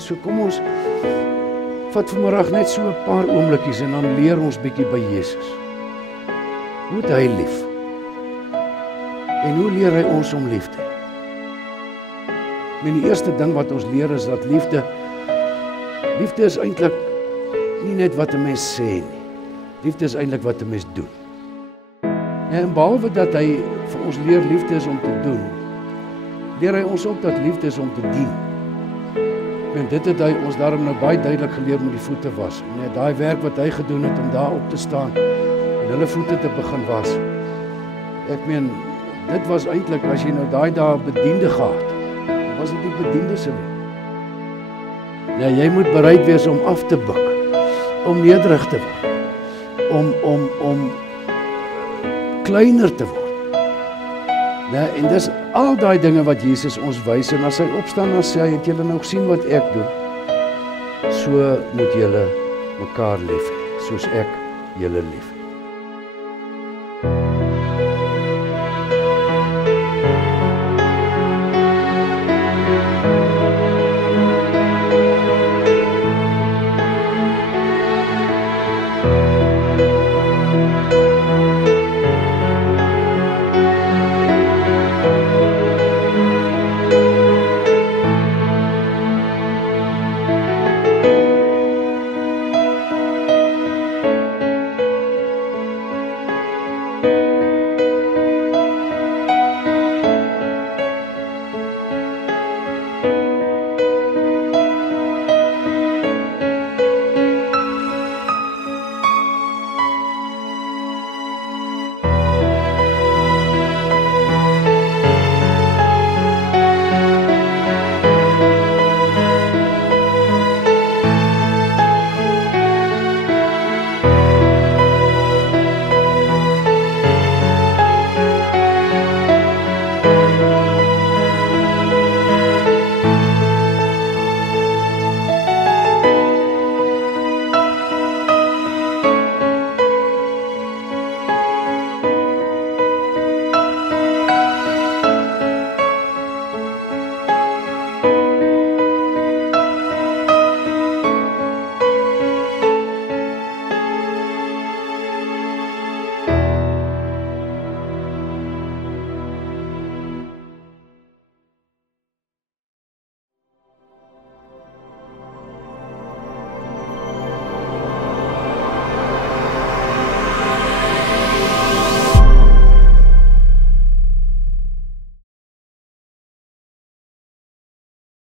So kom ons vat vanmiddag net so 'n paar oomblikies en dan leer ons bietjie by Jesus. Hoe het hy lief? En hoe leer hy ons om lief te hê? Die eerste ding wat ons leer is dat liefde is eintlik nie net wat 'n mens sê nie. Liefde is eintlik wat 'n mens doen. En behalwe dat hy vir ons leer liefde is om te doen, leer hy ons ook dat liefde is om te dien. En dit het hy ons daarom nou baie duidelik geleer met die voete was. En daai werk wat hy gedoen het om daar op te staan en hulle voete te begin was. Ek meen, dit was eintlik, as jy nou daai dae bediende gehad, dan was dit die bediende se werk. Nou, jy moet bereid wees om af te buk, om nederig te word, om kleiner te word. Nou, en dis al daai dinge wat Jesus ons wys, en as hy opstaan, dan sê hy, het julle nou gesien wat ek doen? So moet julle mekaar lief hê, soos ek julle lief hê.